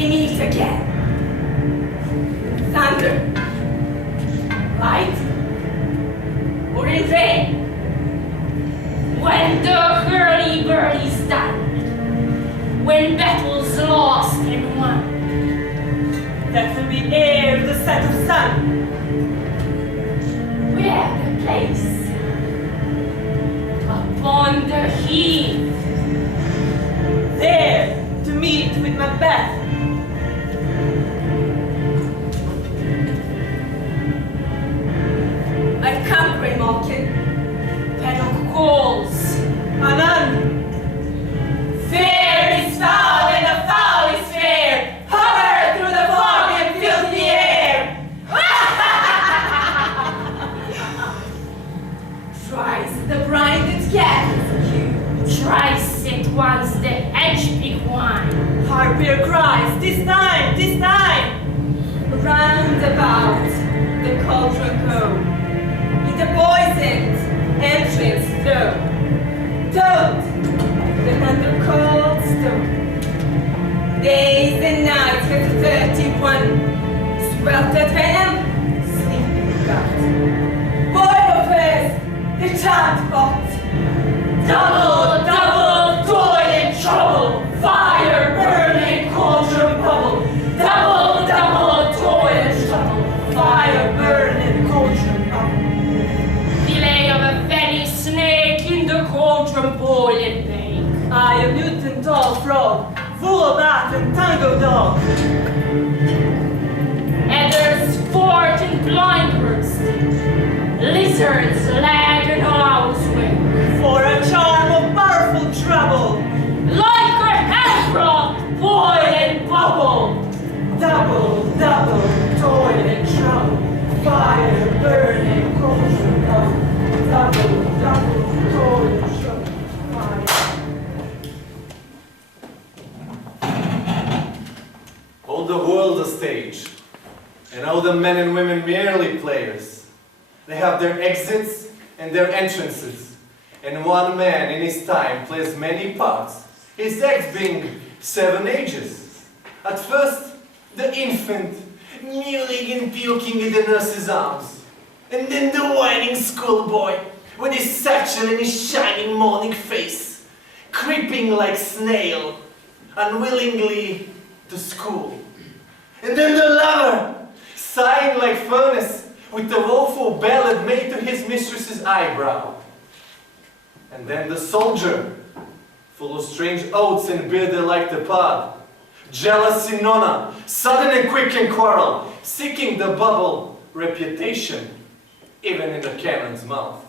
we meet again. Thunder, light, or in rain. When the hurly-burly's done, when battle's lost and won, that will be ere the set of sun. Where the place? Upon the heath. There to meet with Macbeth. I come, Grey Malkin. Paddock calls. Anan! Fair is foul and the foul is fair. Hover through the fog and fill the air. Tries the blinded cat you. Tries it once the edge-pick wine. Harpier cries, this time, this time! Round about the cauldron go. In the poisoned entrance throw. Don't the thunder cold stone. Days and nights with 31. Sweltered venom, sleeping gut. Boil of earth, the chant pot. Double, double, toil and trouble. Fire, burning, cauldron bubble. Double, double, toil and trouble. Fire, burning, cauldron bubble. Delay of a very snake in the cauldron boil and bake. I am Newton tall frog, full of bath and tango dog. Adders fork and blind bursting. Lizards lag and owls wing. For a charm of powerful trouble. Like a hand-brought boil and bubble. Double, double, toil and trouble. Fire, burning, cauldron bubble. Double, double, toil and trouble. Fire. Hold the world a stage, and all the men and women merely players. They have their exits and their entrances, and one man in his time plays many parts, his acts being 7 ages. At first, the infant, mewling and puking in the nurse's arms, and then the whining schoolboy, with his satchel and his shining morning face, creeping like snail, unwillingly to school. And then the lover, sighing like furnace, with the woeful ballad made to his mistress's eyebrow. And then the soldier, full of strange oaths and bearded like the pod, jealous in nona, sudden and quick in quarrel, seeking the bubble reputation, even in the cannon's mouth.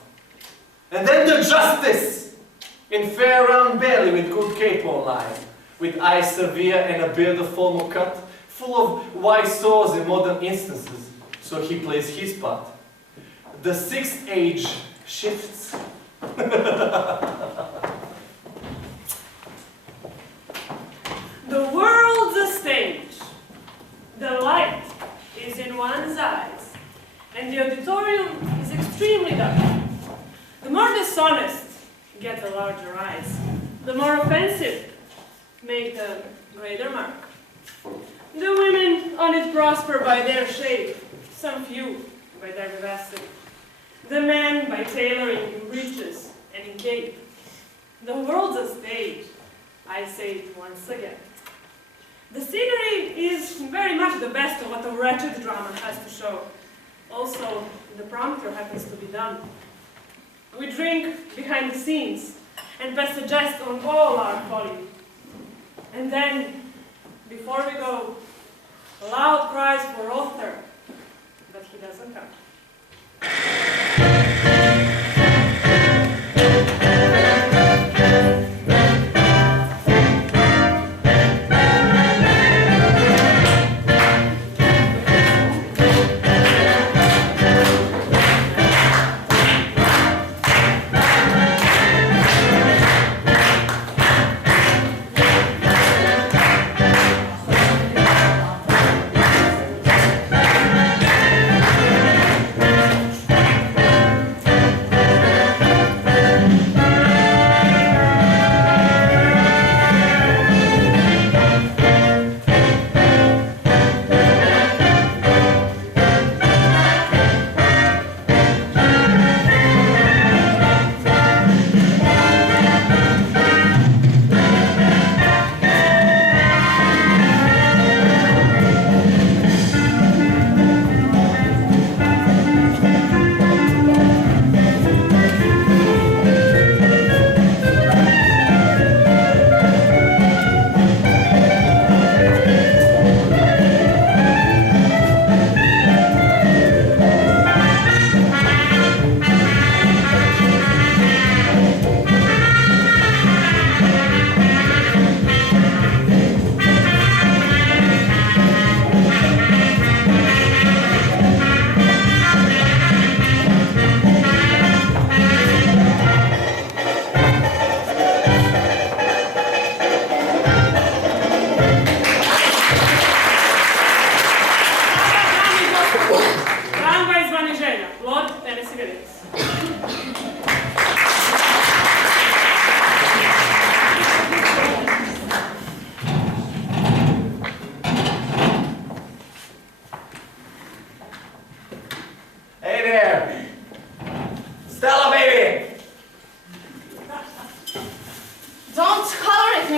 And then the justice, in fair round belly with good capon line, with eyes severe and a beard of formal cut, full of wise saws in modern instances, so he plays his part. The 6th age shifts. The world's a stage. The light is in one's eyes, and the auditorium is extremely dark. The more dishonest get the larger eyes, the more offensive make the greater mark. The women on it prosper by their shape, some few by their vivacity. The men by tailoring in breeches and in cape. The world's a stage, I say it once again. The scenery is very much the best of what a wretched drama has to show. Also, the prompter happens to be dumb. We drink behind the scenes and pass a jest on all our folly. And then, before we go, loud cries for author, but he doesn't come.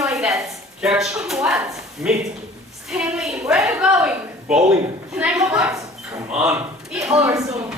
like that? Catch. What? Meet. Stanley, where are you going? Bowling. Can I go out? Come on. Be over soon.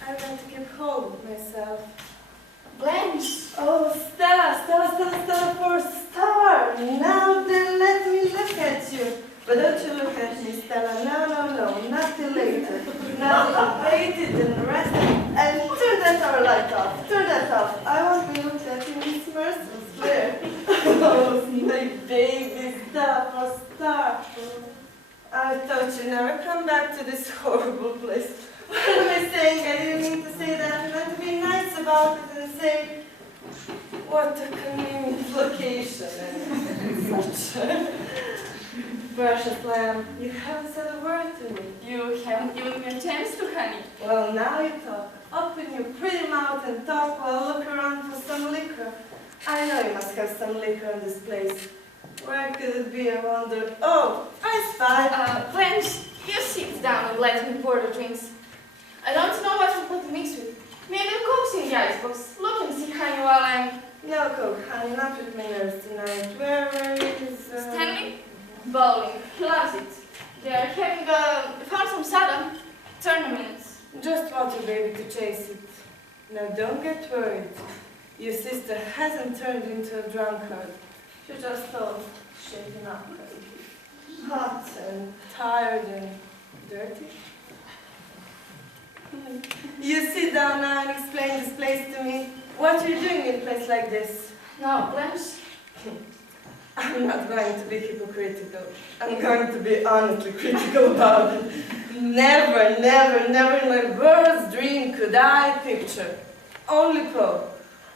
I'm going to keep hold of myself. Blanche. Oh, Stella, for a star. Now then, let me look at you. But don't you look at me, Stella. No, not till later. Now, waited and rested. And turn that our light off. Turn that off. I won't be looked at in this merciless glare. Oh, my baby, Stella, for a star. I thought you'd never come back to this horrible place. What am I saying? I didn't mean to say that. I meant to be nice about it and say, what a convenient location and such. Precious lamb, you haven't said a word to me. You haven't given me a chance to, honey. Well, now you talk. Open your pretty mouth and talk while I look around for some liquor. I know you must have some liquor in this place. Where could it be, I wonder? Oh, I spy. Blanche, you sit down and let me pour the drinks. I don't know what to put the mix with. Maybe a Coke's in the icebox. Look and see, honey, while I'm... No Coke, honey, not with my nerves tonight. Where is... Stanley? Bowling. He loves it. They are having found some soda tournaments. Just water, baby, to chase it. Now don't get worried. Your sister hasn't turned into a drunkard. She just all shaken up. Hot and tired and dirty. You sit down now and explain this place to me. What you're doing in a place like this. No, Blanche. I'm not going to be hypocritical. I'm going to be honestly critical about it. Never in my worst dream could I picture. Only Poe.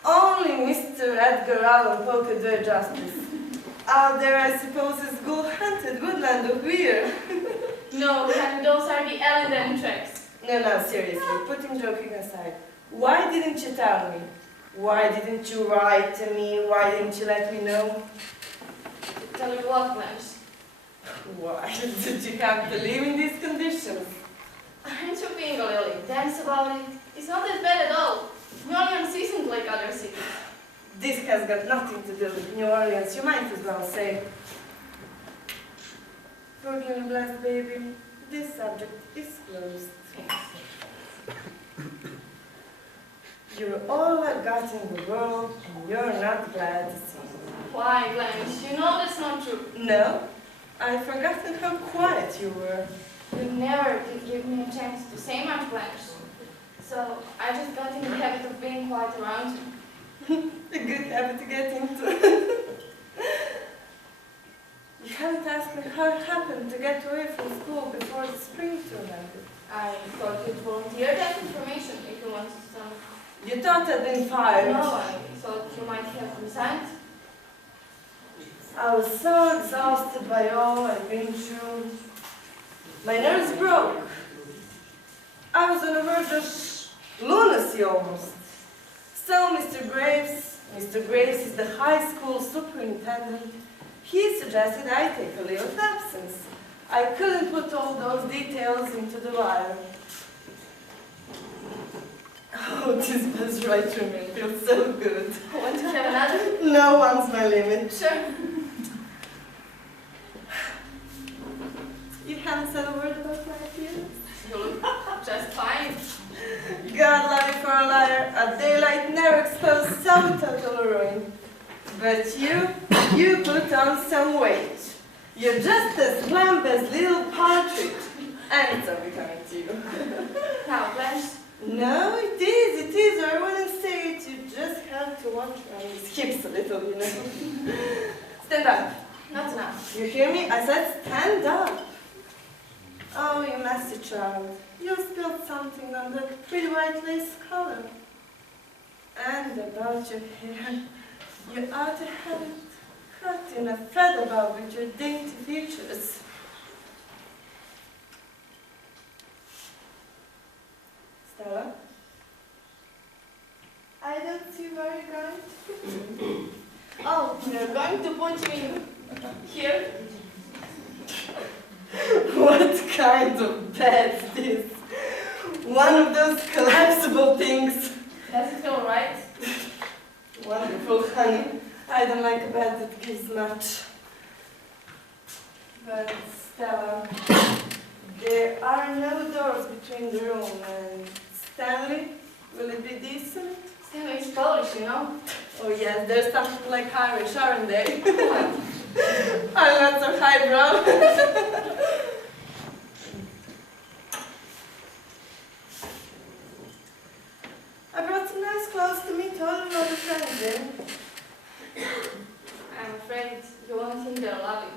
Only Mr. Edgar Allan Poe could do it justice. Out there, I suppose, is gold-hunted woodland of Weir. No, honey, those are the Ellenden tracks. No, seriously, putting joking aside. Why didn't you tell me? Why didn't you write to me? Why didn't you let me know? Tell you what, Blanche. Why did you have to live in these conditions? Aren't you being a little intense about it? It's not that bad at all. New Orleans isn't like other cities. This has got nothing to do with New Orleans, you might as well say. Forgive me, blessed baby. This subject is closed. You're all I've got in the world, and you're not glad to see me. Why, Blanche? You know that's not true. No, I've forgotten how quiet you were. You never did give me a chance to say much, Blanche. So I just got in the habit of being quiet around you. A good habit to get into. You haven't asked me how it happened to get away from school before the spring tournament. I thought you'd volunteer that information if you wanted some. You thought I'd been fired. No, I thought you might have resigned. I was so exhausted by all I've been through. My nerves broke. I was on the verge of lunacy almost. So Mr. Graves is the high school superintendent. He suggested I take a leave of absence. I couldn't put all those details into the wire. Oh, this bus ride through me feels so good. Want to have another? No one's my limit. Sure. You haven't said a word about my appearance? You look just fine. God love you for a liar. A daylight never exposed so total ruin. But you put on some weight. You're just as plump as little partridge. And it's unbecoming to you. Now, Blanche. No, it is. Or I wouldn't say it. You just have to watch around his hips a little, you know. Stand up. Not enough. You hear me? I said stand up. Oh, you messy child. You spilled something on that pretty white lace collar. And about your hair. You ought to have it cut in a feather boa with your dainty features. Stella? I don't see where you're going. Oh, you're going to put me here? What kind of bed is this? One of those collapsible things. Does it feel right? Wonderful, honey. I don't like a bed that gives much. But, Stella, there are no doors between the room and Stanley. Will it be decent? Stanley is Polish, you know? Oh yes, there's something like Irish, aren't they? I'm not so highbrow. I brought some nice clothes to meet all of our friends in. I'm afraid you won't think they're lovely.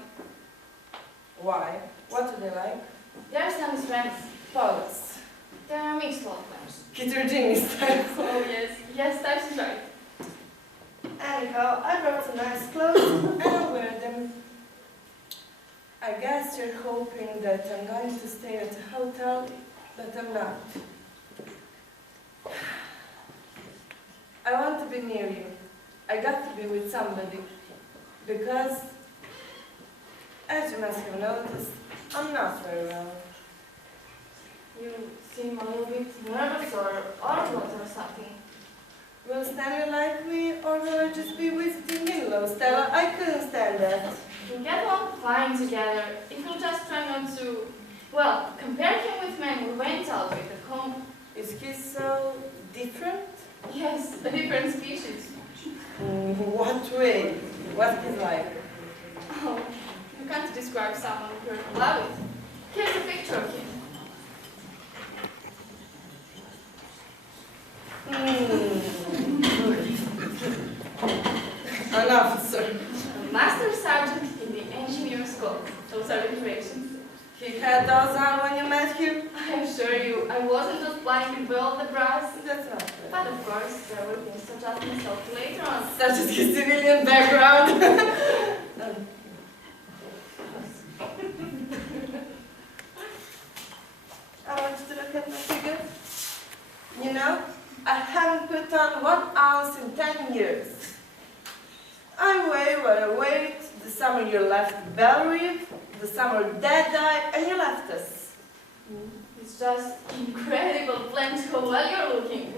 Why? What do they like? They're Stanley's friends. Poets. They're mixed love friends. Heterogeneous types. Oh yes, yes, that is right. Anyhow, I brought some nice clothes and I'll wear them. I guess you're hoping that I'm going to stay at a hotel, but I'm not. I want to be near you. I got to be with somebody. Because, as you must have noticed, I'm not very well. You seem a little bit nervous or awkward or something. Will Stanley like me, or will I just be visiting in-laws, Stella? I couldn't stand that. You get along fine together if you just try not to, well, compare him with men we went out with at home. Is he so different? Yes, a different species. What way? What he's like? Oh, you can't describe someone you're in love with. Here's a picture of him. An officer. A master sergeant in the engineer's corps. Those are decorations. He had those on when you met him? I assure you, I wasn't just blinded by all the brass. That's not fair. But of course, there were things to adjust myself to later on. Such as his civilian background. I want you to look at my figure. You know, I haven't put on 1 ounce in 10 years. I weigh what I weighed the summer you left Bellerive, the summer Dad died, and you left us. It's just incredible, Blanche, how well you're looking.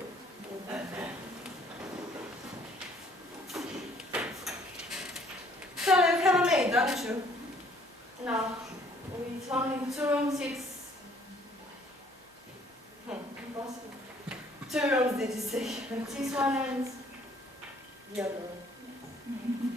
So you have a maid, don't you? No, with only 2 rooms, it's impossible. 2 rooms, did you say? This one and The other one.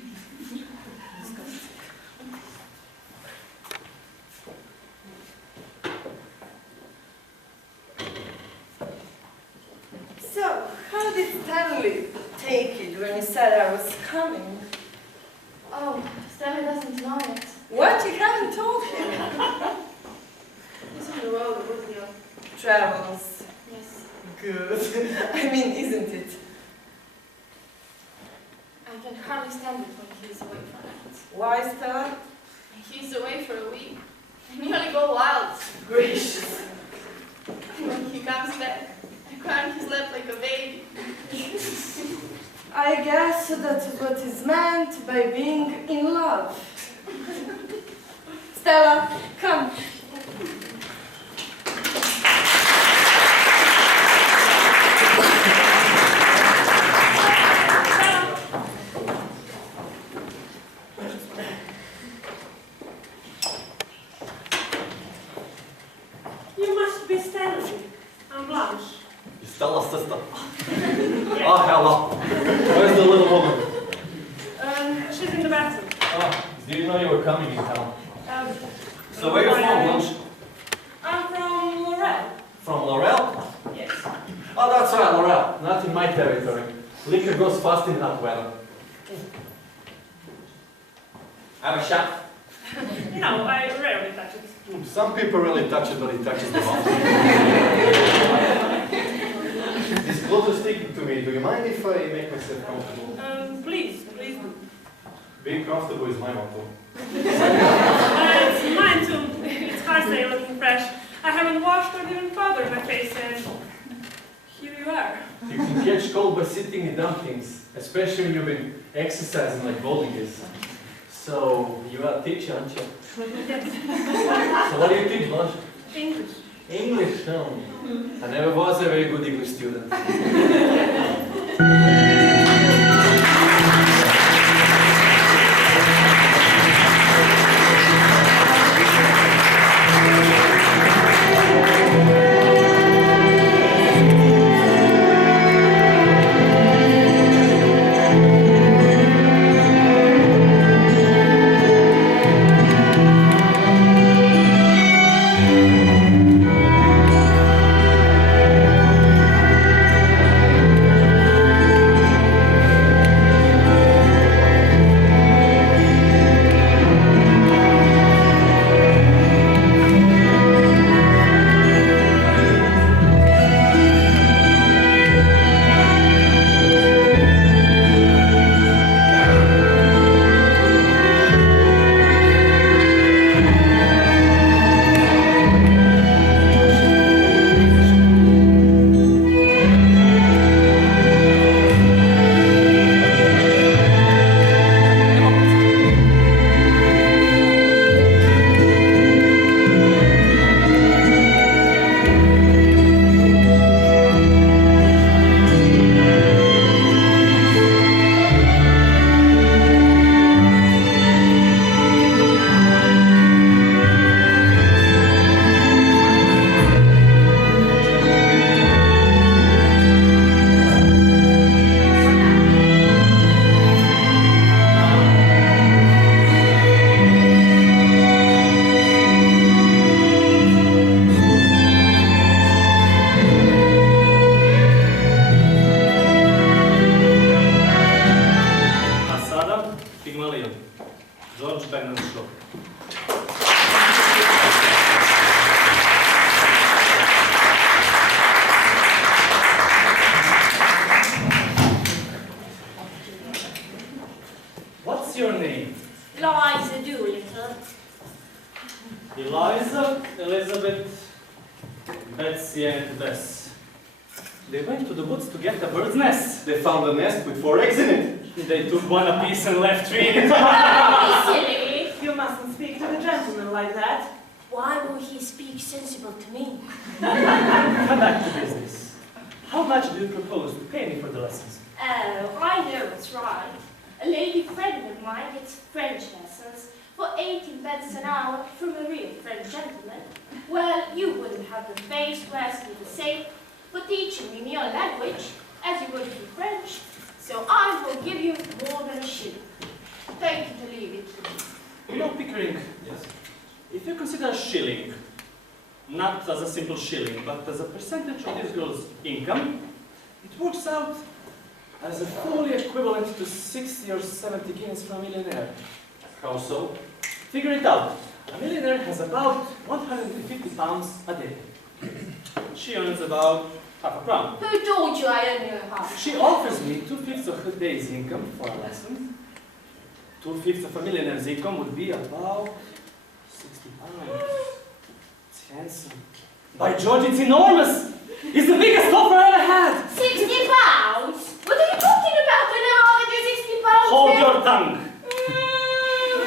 So, how did Stanley take it when you said I was coming? oh, Stanley doesn't know yet. What? You haven't told him? He's on the road a good deal. Travels. Yes, Good. I mean, isn't it? I can hardly stand it when he's away for nights. Why, Stella? He's away for a week. I nearly go wild. Gracious. When he comes back, I cry on his lap like a baby. I guess that is what is meant by being in love. Stella, come. You must be Stanley. I'm Blanche. Stella, sister. Oh, hello. Where's the little woman? She's in the bathroom. Oh, didn't know you were coming in town. Um, So where are you from, Blanche? I'm from Laurel. From Laurel? Yes. Oh, that's right, Laurel. Not in my territory. Liquor goes fast in hot weather. Have a shot? No, I rarely touch it. Some people really touch it, but it touches them all. This clothes is sticking to me. Do you mind if I make myself comfortable? Please do. Being comfortable is my motto. It's mine too. It's hard to say looking fresh. I haven't washed or even powdered my face, and here you are. You can catch cold by sitting in dumplings, especially when you've been exercising like bowling is. So, you are a teacher, aren't you? Yes. So what do you teach, Blanche? English. English, no. I never was a very good English student. George Bernard Shaw. What's your name? Eliza Doolittle. Eliza, Elizabeth, Betsy, and Bess. They went to the woods to get a bird's nest. They found a nest with 4 eggs in it. They took one apiece and left 3 in it. Silly. You mustn't speak to the gentleman like that. Why will he speak sensible to me? Come back to business. How much do you propose to pay me for the lessons? Oh, I know it's right. A lady friend of mine gets French lessons for 18 pence an hour from a real French gentleman. Well, you wouldn't have the face to ask me the same for teaching me your language, as you would for French. So I will give you more than a shilling. Thank you to leave it. You know, Pickering, Yes. if you consider a shilling, not as a simple shilling, but as a percentage of this girl's income, it works out as a fully equivalent to 60 or 70 guineas for a millionaire. How so? Figure it out. A millionaire has about 150 pounds a day. She earns about half a crown. Who told you I only know half? She offers me 2/5 of her day's income for a lesson. 2/5 of a millionaire's income would be about 60 pounds. It's handsome. By George, it's enormous! It's the biggest offer I ever had! 60 pounds? What are you talking about when I offered you 60 pounds? Hold your tongue!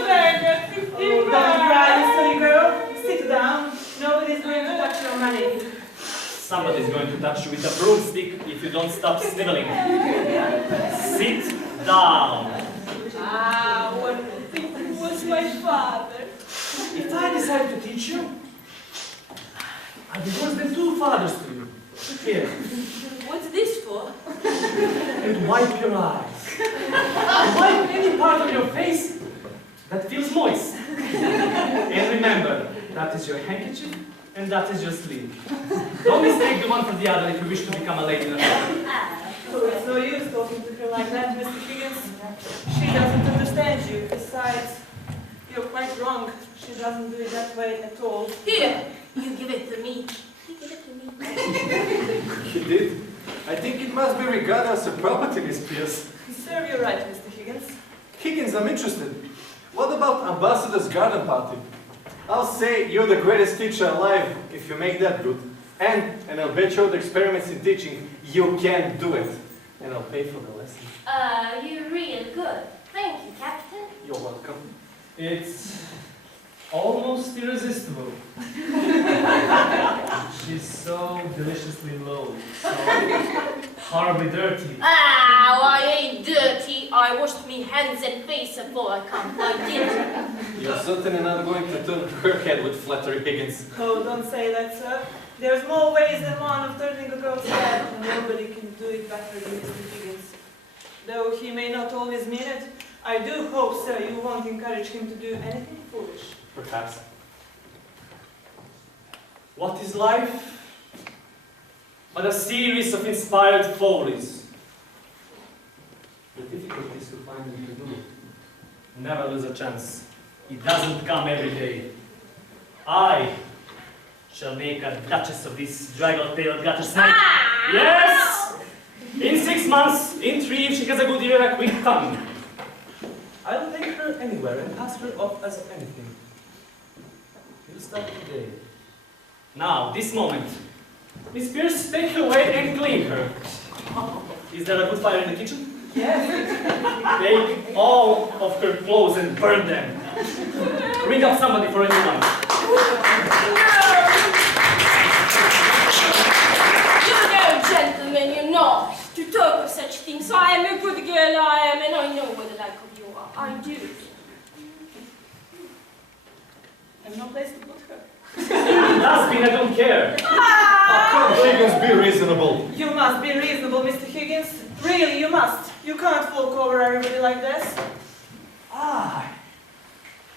Very good, 50 Oh, don't cry, you silly girl. Sit down. Nobody's going to touch your money. Somebody's going to touch you with a broomstick if you don't stop sniveling. Sit down. Ah, what was my father? If I decide to teach you, I'll be worse than 2 fathers to you. Here, What's this for? and wipe your eyes. Wipe any part of your face that feels moist. And remember, that is your handkerchief and that is your sleeve. Don't mistake the one for the other if you wish to become a lady in a family. Oh, it's no use talking to her like that, Mr. Higgins. She doesn't understand you. Besides, you're quite wrong. She doesn't do it that way at all. Here, you give it to me. You give it to me. He did? I think it must be regarded as a property, Miss Pierce. Serve you right, Mr. Higgins. Higgins, I'm interested. What about Ambassador's garden party? I'll say you're the greatest teacher alive if you make that good. And I'll bet you the experiments in teaching, you can do it. And I'll pay for the lesson. You're real good. Thank you, Captain. You're welcome. It's almost irresistible. She's so deliciously low, so horribly dirty. I ain't dirty. I washed me hands and face before I come. I did. You're certainly not going to turn her head with flattery, Higgins. Oh, don't say that, sir. There's more ways than one of turning a girl's head, and nobody can do it better than Mr. Higgins. Though he may not always mean it, I do hope, sir, you won't encourage him to do anything foolish. Perhaps. What is life but a series of inspired follies? The difficult is to find them to do. Never lose a chance. It doesn't come every day. I shall make a duchess of this draggle-tailed gutter snake. Yes! In 6 months, in 3 if she has a good ear, a quick tongue. I'll take her anywhere and pass her off as anything. We'll start today. Now, this moment. Miss Pierce, take her away and clean her. Is there a good fire in the kitchen? Yes. Take all of her clothes and burn them. Ring up somebody for a new one. You know, gentlemen, you're not to talk of such things. I am a good girl, I am, and I know what the like of you are. I do. And no place to put her. Dustbin, I don't care. Come, Higgins, be reasonable. You must be reasonable, Mr. Higgins. Really, you must. You can't walk over everybody like this. Ah,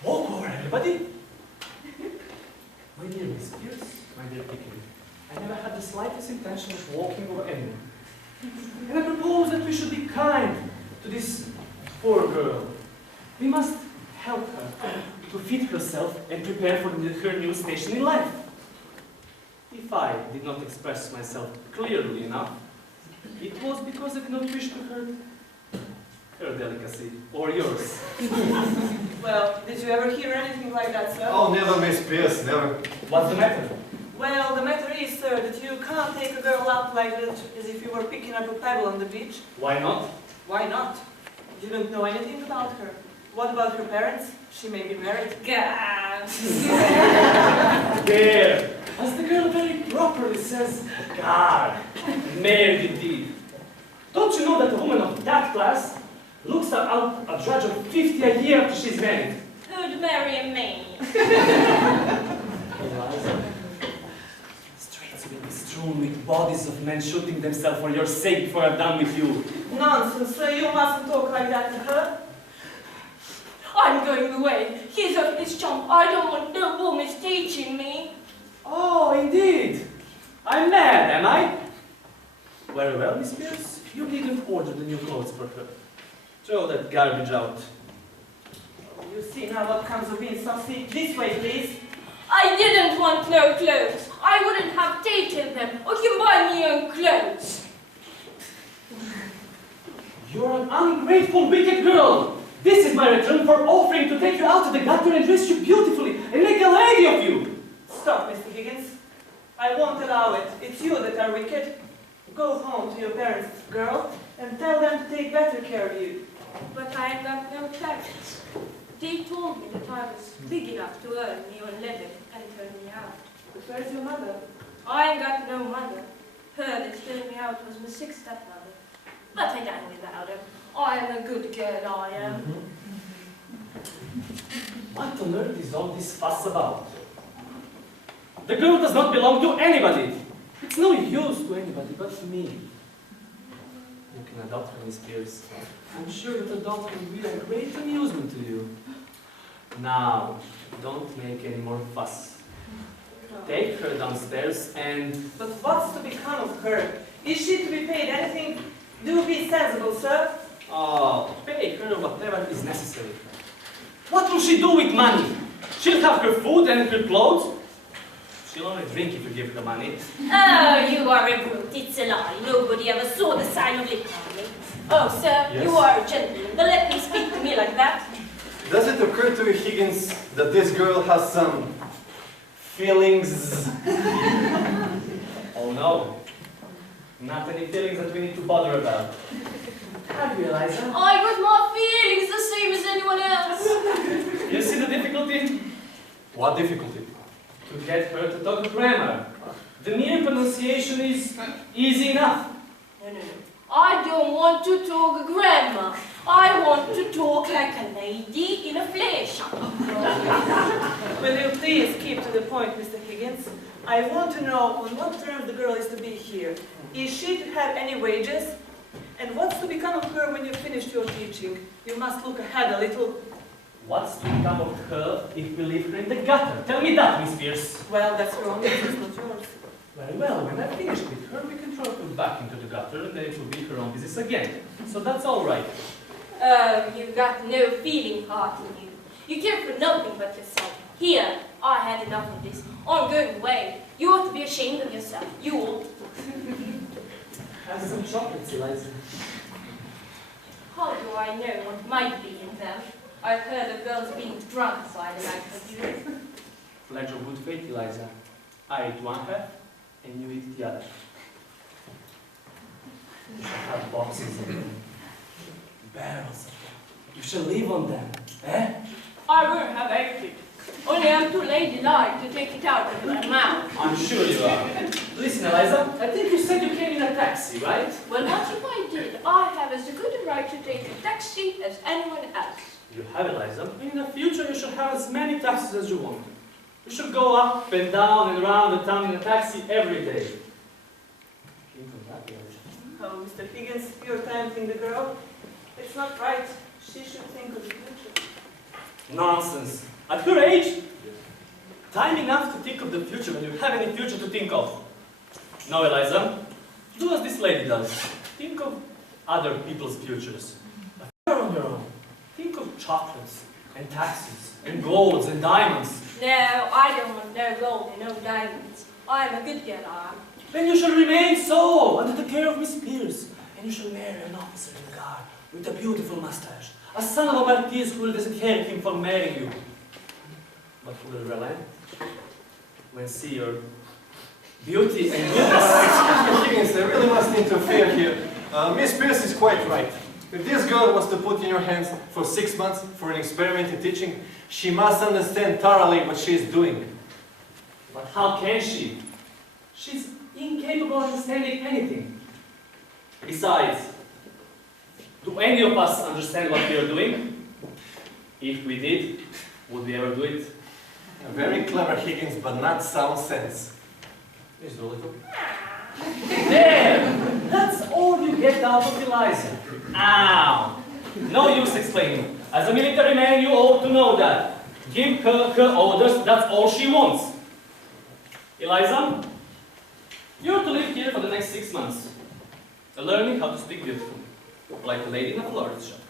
walk over everybody. My dear Miss Pierce, my dear Pickering, I never had the slightest intention of walking over anyone. And I propose that we should be kind to this poor girl. We must help her to feed herself and prepare for her new station in life. If I did not express myself clearly enough, it was because I did not wish to hurt her delicacy or yours. Well, did you ever hear anything like that, sir? Oh, never, Miss Pierce, never. What's the matter? Well, the matter is, sir, that you can't take a girl up like that as if you were picking up a pebble on the beach. Why not? Why not? You don't know anything about her. What about her parents? She may be married. God. There! As the girl very properly says, God, married indeed. Don't you know that a woman of that class looks out a drudge of 50 a year after she's married? Who'd marry me? Eliza, streets will be strewn with bodies of men shooting themselves for your sake before I'm done with you. Nonsense, sir. You mustn't talk like that to her. I'm going away. He's off his chump. I don't want no woman teaching me. Oh, indeed. I'm mad, am I? Very well, Miss Pierce. You needn't order the new clothes for her. Throw that garbage out. You see now what comes of being so sick. This way, please. I didn't want no clothes. I wouldn't have taken them. I can buy me own clothes. You're an ungrateful, wicked girl. This is my return for offering to take you out to the gutter and dress you beautifully and make a lady of you. Stop, Mr. Higgins. I won't allow it. It's you that are wicked. Go home to your parents, girl, and tell them to take better care of you. But I ain't got no parents. They told me that I was big enough to earn me own living and turn me out. But where's your mother? I ain't got no mother. Her that turned me out was my sick stepmother. But I done without him. I am a good girl, I am. What on earth is all this fuss about? The girl does not belong to anybody. It's no use to anybody but me. You can adopt her, Miss Pierce. I'm sure that adoption will be a great amusement to you. Now, don't make any more fuss. Take her downstairs and... But what's to become of her? Is she to be paid anything? Do be sensible, sir. Oh, pay her whatever is necessary. What will she do with money? She'll have her food and her clothes. She'll only drink if you give her the money. Oh, you are a brute. It's a lie. Nobody ever saw the sign of liquor on me. Oh, sir, Yes? you are a gentleman. Don't let me speak to me like that. Does it occur to you, Higgins, that this girl has some feelings? Oh no. Not any feelings that we need to bother about. Have you, Eliza? I got my feelings the same as anyone else. You see the difficulty? What difficulty? To get her to talk grammar. The mere pronunciation is easy enough. No. I don't want to talk grammar. I want to talk like a lady in a flesh. Will you please keep to the point, Mr. Higgins? I want to know on what terms the girl is to be here. Is she to have any wages? And what's to become of her when you've finished your teaching? You must look ahead a little. What's to become of her if we leave her in the gutter? Tell me that, Miss Pierce. Well, that's your own business, not yours. Very well, when I've finished with her, we can throw her back into the gutter and then it will be her own business again. So that's all right. Oh, you've got no feeling heart in you. You care for nothing but yourself. Here, I had enough of this. I'm going away. You ought to be ashamed of yourself. You ought. Have some chocolates, Eliza. How do I know what might be in them? I've heard of girls being drunk by the night of you. Pledge of good faith, Eliza. I eat one half and you eat the other. You shall have boxes of them. Barrels of them. You shall live on them. Eh? I won't have anything. Only I'm too ladylike to take it out of my mouth. I'm sure you are. Listen, Eliza, I think you said you came in a taxi, right? Well, what if I did? I have as good a right to take a taxi as anyone else. You have, Eliza. In the future, you should have as many taxis as you want. You should go up and down and around the town in a taxi every day. Came from that, Eliza. Oh, Mr. Higgins, you're tempting the girl. It's not right. She should think of the future. Nonsense. At your age, time enough to think of the future when you have any future to think of. No, Eliza, do as this lady does. Think of other people's futures. But you're on your own. Think of chocolates and taxis and golds and diamonds. No, I don't want no gold and no diamonds. I'm a good girl, I am. Then you shall remain so, under the care of Miss Pierce. And you shall marry an officer in the guard with a beautiful mustache. A son of a marquise who will disinherit him from marrying you. But who will relent when see your beauty and goodness? Mr. Higgins, I really must interfere here. Miss Pierce is quite right. If this girl was to put in your hands for 6 months for an experiment in teaching, she must understand thoroughly what she is doing. But how can she? She's incapable of understanding anything. Besides, do any of us understand what we are doing? If we did, would we ever do it? Very clever, Higgins, but not sound sense. Miss Dolittle? There! That's all you get out of Eliza. Ow! No use explaining. As a military man, you ought to know that. Give her her orders, that's all she wants. Eliza, you're to live here for the next 6 months. Learning how to speak beautifully, like a lady in a florist shop.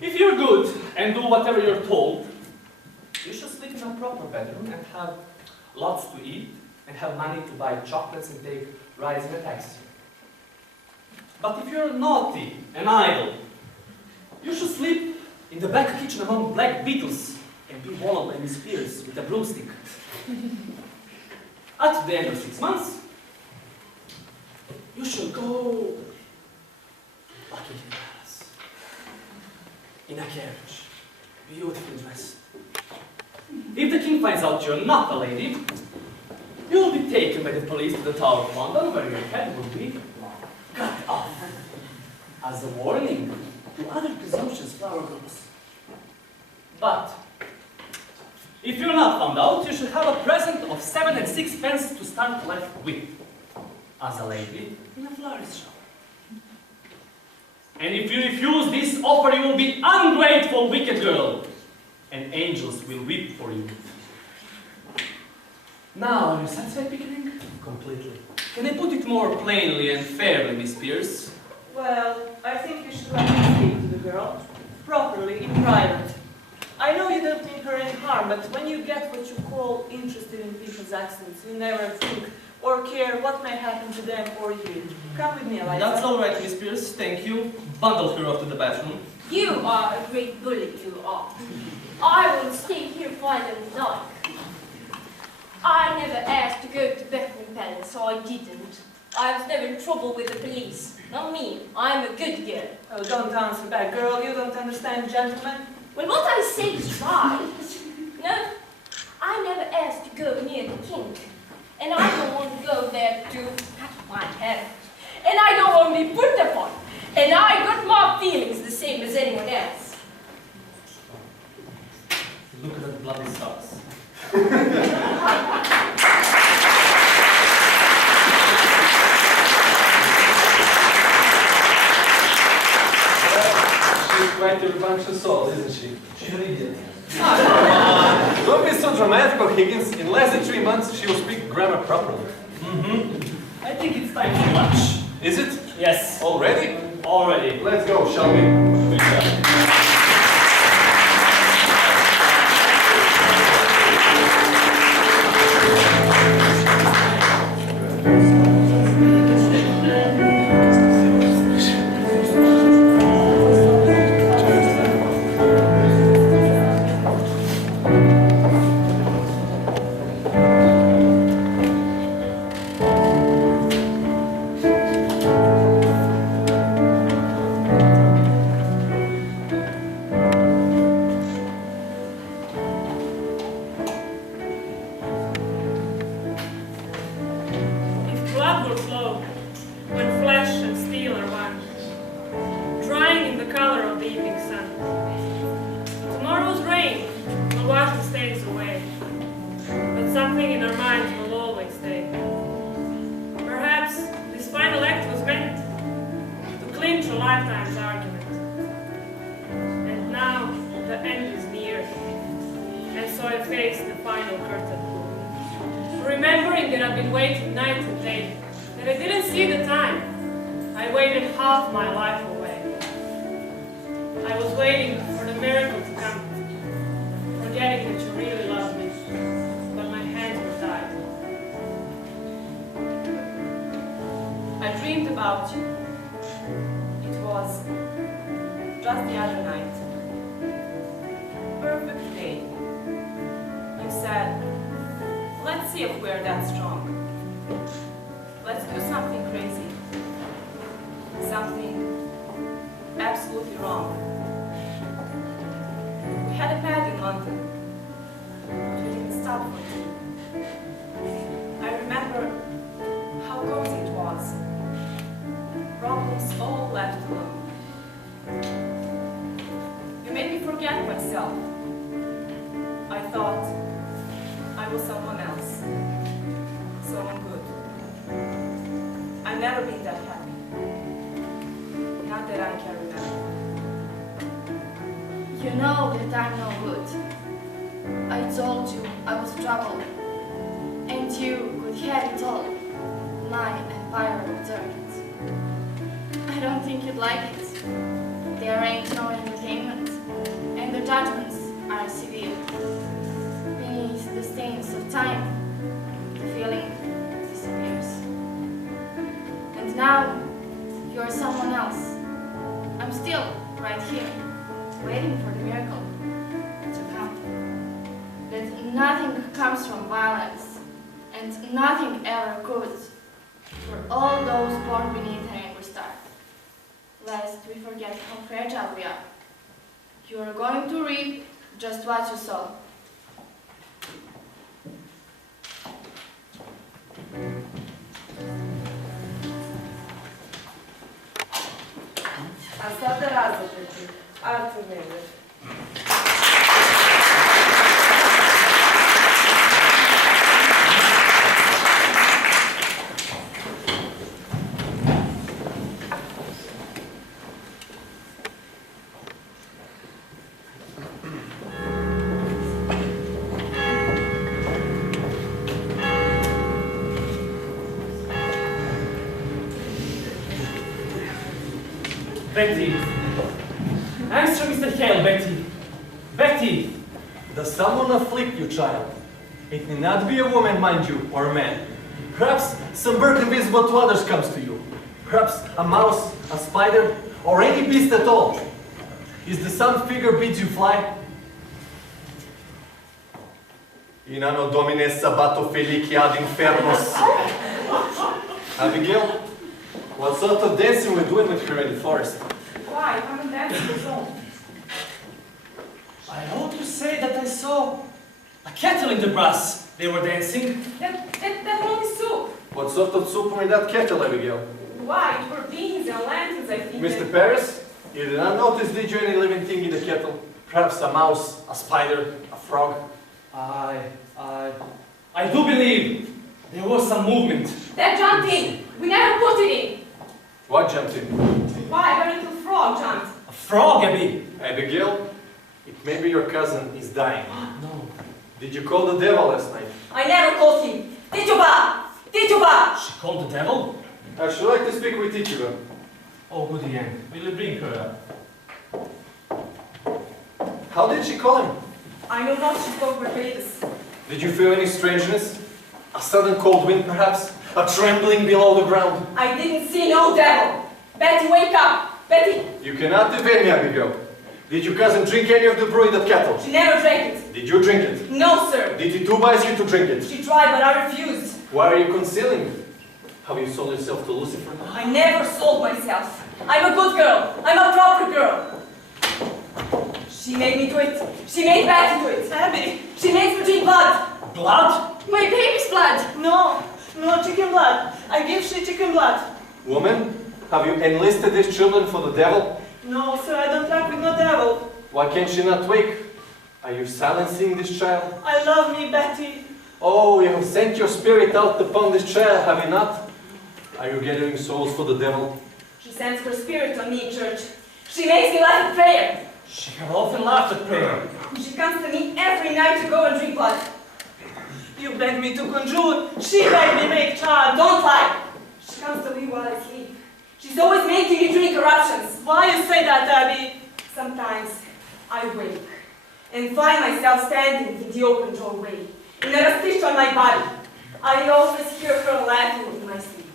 If you're good and do whatever you're told, you should sleep in a proper bedroom and have lots to eat and have money to buy chocolates and take rides in a taxi. But if you're naughty and idle, you should sleep in the back kitchen among black beetles and be wallowed by Miss Pierce with a broomstick. At the end of 6 months, you shall go back into the palace in a carriage, beautifully dressed. If the king finds out you're not a lady, you'll be taken by the police to the Tower of London, where your head will be cut off as a warning to other presumptuous flower girls. But if you're not found out, you should have a present of 7 and 6 pence to start life with, as a lady in a florist shop. And if you refuse this offer, you will be ungrateful, wicked girl, and angels will weep for you. Now, are you satisfied, Pickering? Completely. Can I put it more plainly and fairly, Miss Pierce? Well, I think you should let me speak to the girl, properly, in private. I know you don't mean her any harm, but when you get what you call interested in people's accents, you never think or care what may happen to them or you. Come with me, Eliza. That's all right, Miss Pierce. Thank you. Bundle her off to the bathroom. You are a great bully, you are. I will stay here quiet and dark. I never asked to go to Bethlehem Palace, so I didn't. I was never in trouble with the police. Not me. I'm a good girl. Oh, don't answer that, girl. You don't understand, gentlemen. Well, what I say is right. No, I never asked to go near the king. And I don't want to go there to cut my hair. And I don't want to be put upon. And I got my feelings the same as anyone else. Look at that bloody socks. She's quite a rambunctious soul, isn't she? She's an idiot. Don't be so dramatic, O'Higgins. In less than 3 months, she will speak grammar properly. I think it's time for lunch. Is it? Yes, Already? already. Let's go, shall we? If blood will flow, when flesh and steel are one, drying in the color of the evening sun, tomorrow's rain will wash the stains away, but something in our minds will always stay. Perhaps this final act was meant to clinch a lifetime's argument. And now the end is near, and so I face the final curtain. Remembering that I've been waiting night and day, that I didn't see the time, I waited half my life away. I was waiting for the miracle to come, forgetting that you really loved me, but my hands were tied. I dreamed about you. It was just the other night. Perfect day. You said, let's see if we're that strong. Let's do something crazy. Something absolutely wrong. We had a pad in London, but we didn't stop for tea. I remember how cozy it was. Problems all left alone. You made me forget myself. I thought I was someone else. Someone good. I've never been that happy. Not that I can remember. You know that I'm no good. I told you I was trouble, and you could have it all. My empire of dirt. I don't think you'd like it. There ain't no entertainment, and the judgments are severe. Beneath the stains of time, the feeling disappears. And now, you're someone else. I'm still right here, waiting for the miracle to come. That nothing comes from violence, and nothing ever could, for all those born beneath an angry star. Lest we forget how fragile we are. You are going to reap just what you sow. A sada različiti. Arthur Miller. Betty. Answer Mr. Hale, Betty. Betty! Does someone afflict you, child? It need not be a woman, mind you, or a man. Perhaps some bird invisible to others comes to you. Perhaps a mouse, a spider, or any beast at all. Is the sun figure bids you fly? In anno Domine sabbato felici ad infernos. Abigail, what sort of dancing we're doing with her in the forest? Why? Come and dance with us. I ought to say that I saw a kettle in the grass. They were dancing. That one is soup. What sort of soup were in that kettle, Abigail? Why? For beans and lentils, I think. Mr. Paris, you did not notice, did you, any living thing in the kettle? Perhaps a mouse, a spider, a frog? I do believe there was some movement. That jumped in. We never put it in. What jumped in? Why? A little frog jumped. A frog, Abby. Abigail, it may be your cousin is dying. No. Did you call the devil last night? I never called him. Tituba! Tituba! She called the devil? I should like to speak with Tituba. Oh, goody Ann. Will you bring her up? How did she call him? I know not she spoke Barbados. Did you feel any strangeness? A sudden cold wind, perhaps? A trembling below the ground? I didn't see no devil. Betty, wake up! Betty! You cannot evade me, Abigail. Did your cousin drink any of the brew in that kettle? She never drank it. Did you drink it? No, sir. Did Tituba ask you to drink it? She tried, but I refused. Why are you concealing it? Have you sold yourself to Lucifer? I never sold myself. I'm a good girl. I'm a proper girl. She made me do it. She made Betty do it. Abby! She makes me drink blood. Blood? My baby's blood. No, no chicken blood. I give she chicken blood. Woman, have you enlisted these children for the devil? No, sir, I don't talk with no devil. Why can't she not wake? Are you silencing this child? I love me, Betty. Oh, you have sent your spirit out upon this child, have you not? Are you gathering souls for the devil? She sends her spirit on me, church. She makes me laugh at prayer. She had often laughed at prayer. She comes to me every night to go and drink blood. You beg me to conjure. She beg me make child. Don't lie. She comes to me while I sleep. She's always making me drink corruptions. Why you say that, Abby? Sometimes I wake and find myself standing in the open doorway, in a stitch on my body. I always hear her laughing in my sleep.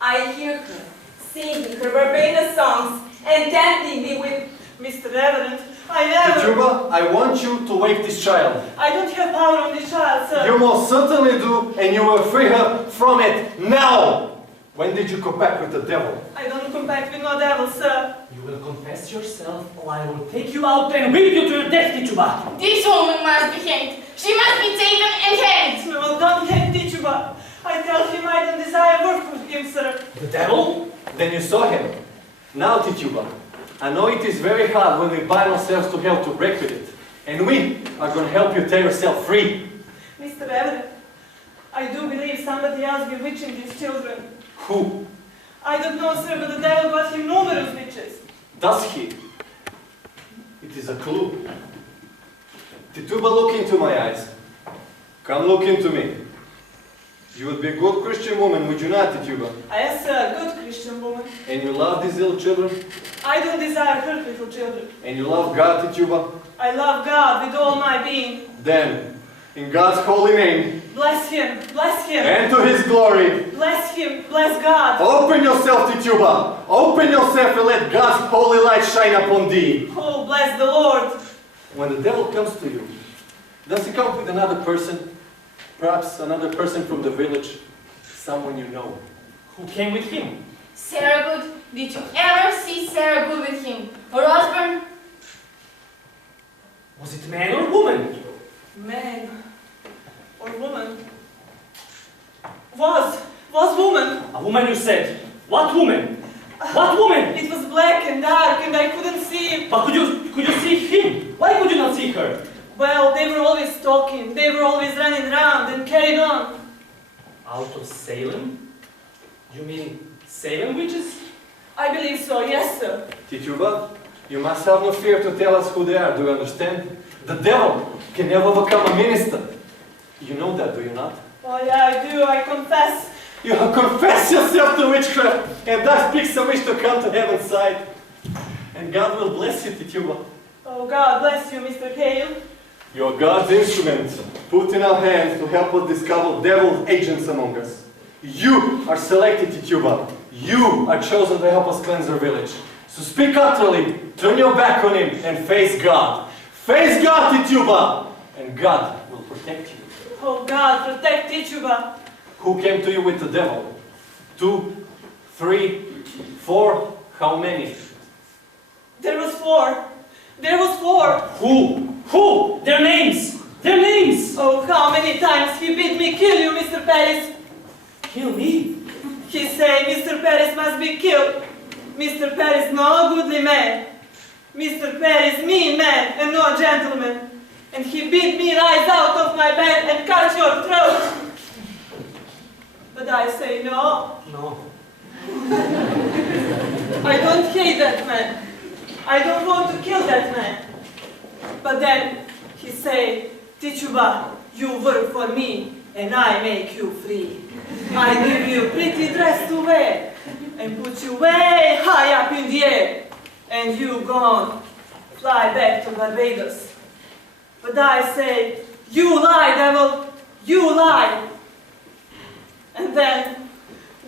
I hear her singing her Barbados songs and tempting me with, Mr. Reverend, I never... Tituba, I want you to wake this child. I don't have power on this child, sir. You most certainly do, and you will free her from it now! When did you go back with the devil? I don't come back with no devil, sir. You will confess yourself, or I will take you out and whip you to your death, Tituba. This woman must be hanged. She must be taken and hanged. No, don't hate Tituba. I tell him I don't desire work with him, sir. The devil? Then you saw him. Now, Tituba, I know it is very hard when we bind ourselves to hell to break with it. And we are going to help you tear yourself free. Mr. Reverend, I do believe somebody else bewitching these children. Who? I don't know, sir, but the devil got him numerous witches. Does he? It is a clue. Tituba, look into my eyes. Come look into me. You would be a good Christian woman, would you not, Tituba? I am, sir, a good Christian woman. And you love these little children? I don't desire hurt little children. And you love God, Tituba? I love God with all my being. Then, in God's holy name, Bless him, bless him, and to His glory, bless him, bless God. open yourself, Tituba! Open yourself and let God's holy light shine upon thee! Oh, bless the Lord. When the devil comes to you, does he come with another person? Perhaps another person from the village? Someone you know? Who came with him? Sarah Good, did you ever see Sarah Good with him? Or Osborne? Was it man or woman? Man or woman? Was woman. A woman, you said. What woman? What woman? It was black and dark and I couldn't see him. But could you see him? Why could you not see her? Well, they were always talking. They were always running around and carried on. Out of Salem? You mean Salem witches? I believe so, yes, sir. Tituba, you must have no fear to tell us who they are, do you understand? The devil can never become a minister. You know that, do you not? Oh, yeah, I do, I confess. You have confessed yourself to witchcraft, and thus speaks a wish to come to heaven's side. And God will bless you, Tituba. Oh, God bless you, Mr. Hale. You are God's instrument, put in our hands to help us discover devil agents among us. You are selected, Tituba. You are chosen to help us cleanse our village. So speak utterly, turn your back on him, and face God. Face God, Tituba, and God will protect you. Oh God, protect Tituba. Who came to you with the devil? 2, 3, 4, how many? There was 4. There was 4. Who? Their names! Their names! Oh, how many times he bid me kill you, Mr. Paris. Kill me? He say Mr. Paris must be killed. Mr. Paris no goodly man. Mr. Paris mean man and no gentleman. And he bid me rise out of my bed and cut your throat. But I say no. No. I don't hate that man. I don't want to kill that man. But then he say, Tituba, you work for me and I make you free. I give you pretty dress to wear and put you way high up in the air. And you gone, fly back to Barbados. But I say, you lie, devil, you lie. And then,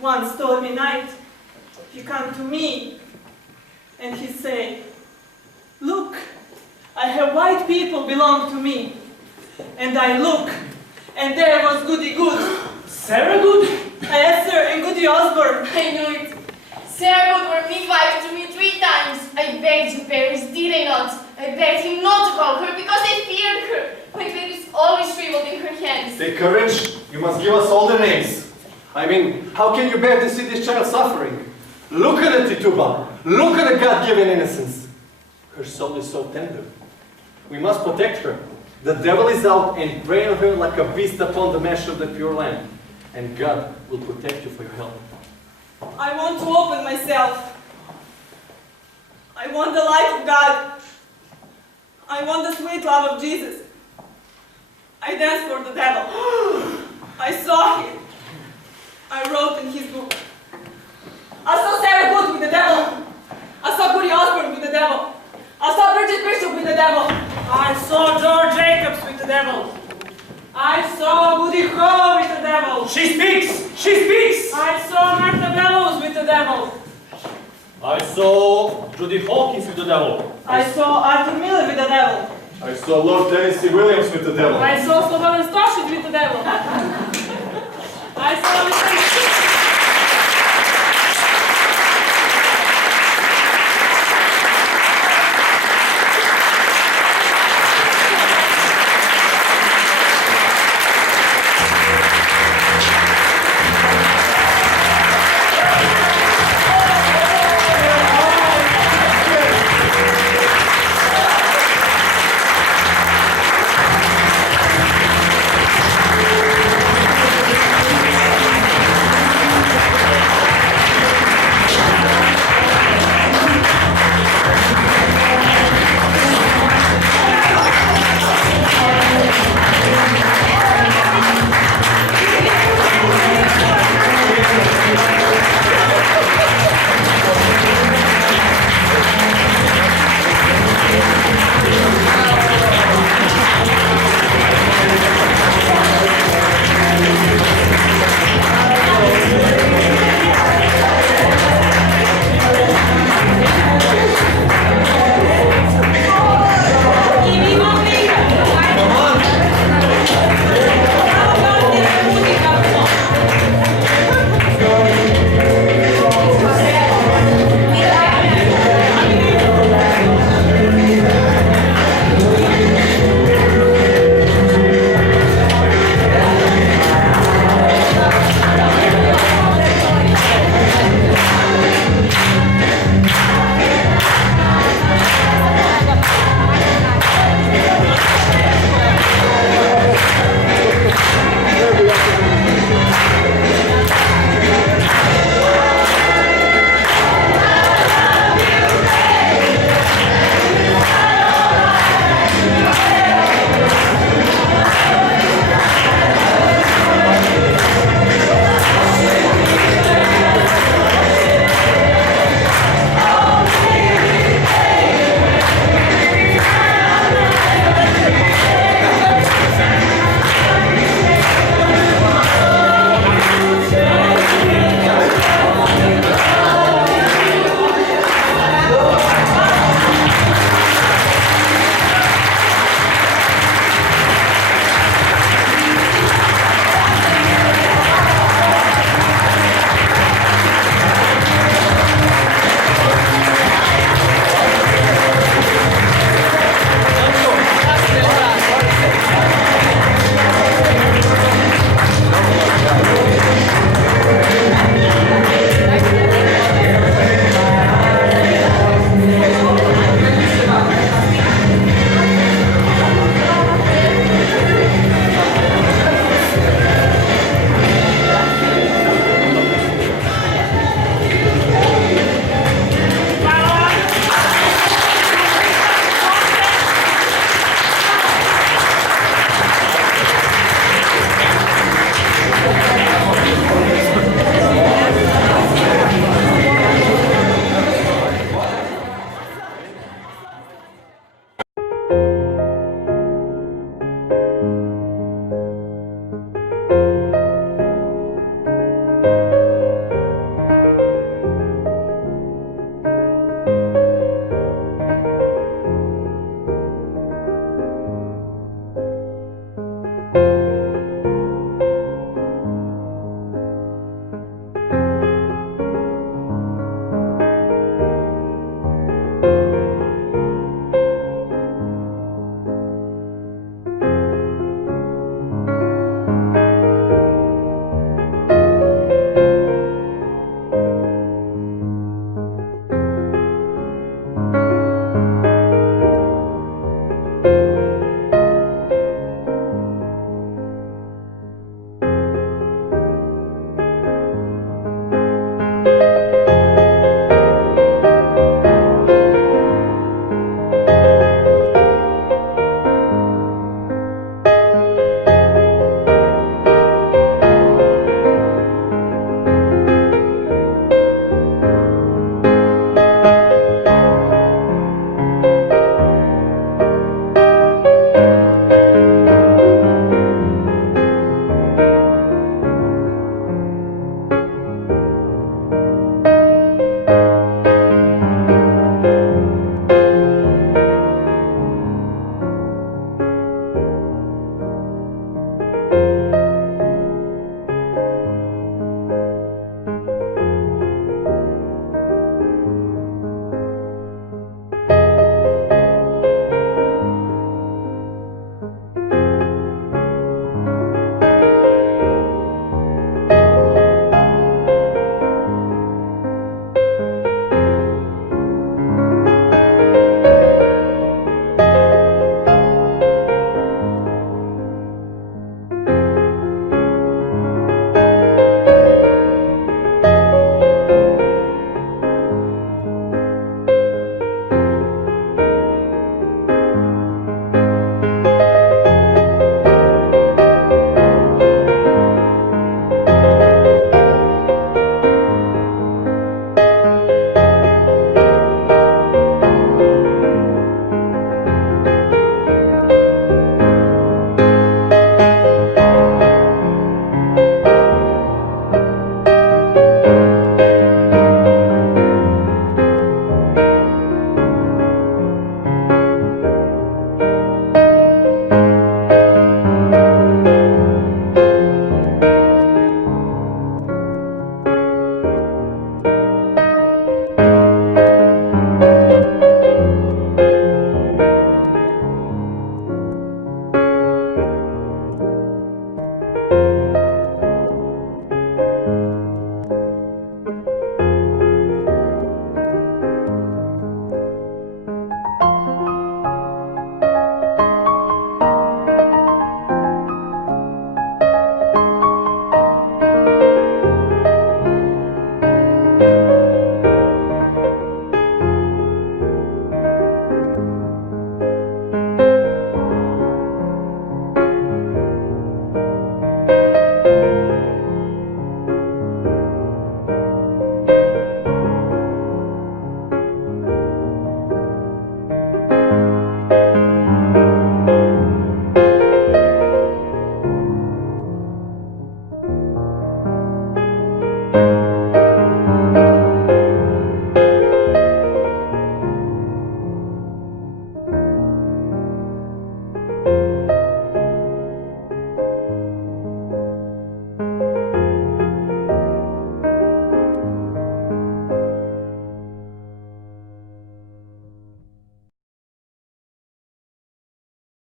one stormy night, he come to me and he say, look, I have white people belong to me. And I look, and there was Goody Good. Sarah Good? Yes, sir, and Goody Osborne. I knew it. Sarah would were midwife to me 3 times. I begged you, Paris, did I not? I begged him not to call her because I feared her. My baby's always shriveled in her hands. Take courage. You must give us all the names. I mean, how can you bear to see this child suffering? Look at it, Tituba. Look at the God-given innocence. Her soul is so tender. We must protect her. The devil is out and prey on her like a beast upon the mesh of the pure land. And God will protect you for your help. I want to open myself. I want the light of God. I want the sweet love of Jesus. I danced for the devil. I saw him. I wrote in his book. I saw Sarah Good with the devil. I saw Goody Osborne with the devil. I saw Bridget Bishop with the devil. I saw George Jacobs with the devil. I saw Goody Crow with the devil. She speaks! She speaks! I saw Martha Bellows with the devil. I saw Judy Hawkins with the devil. I saw Arthur Miller with the devil. I saw Lord Tennessee Williams with the devil. I saw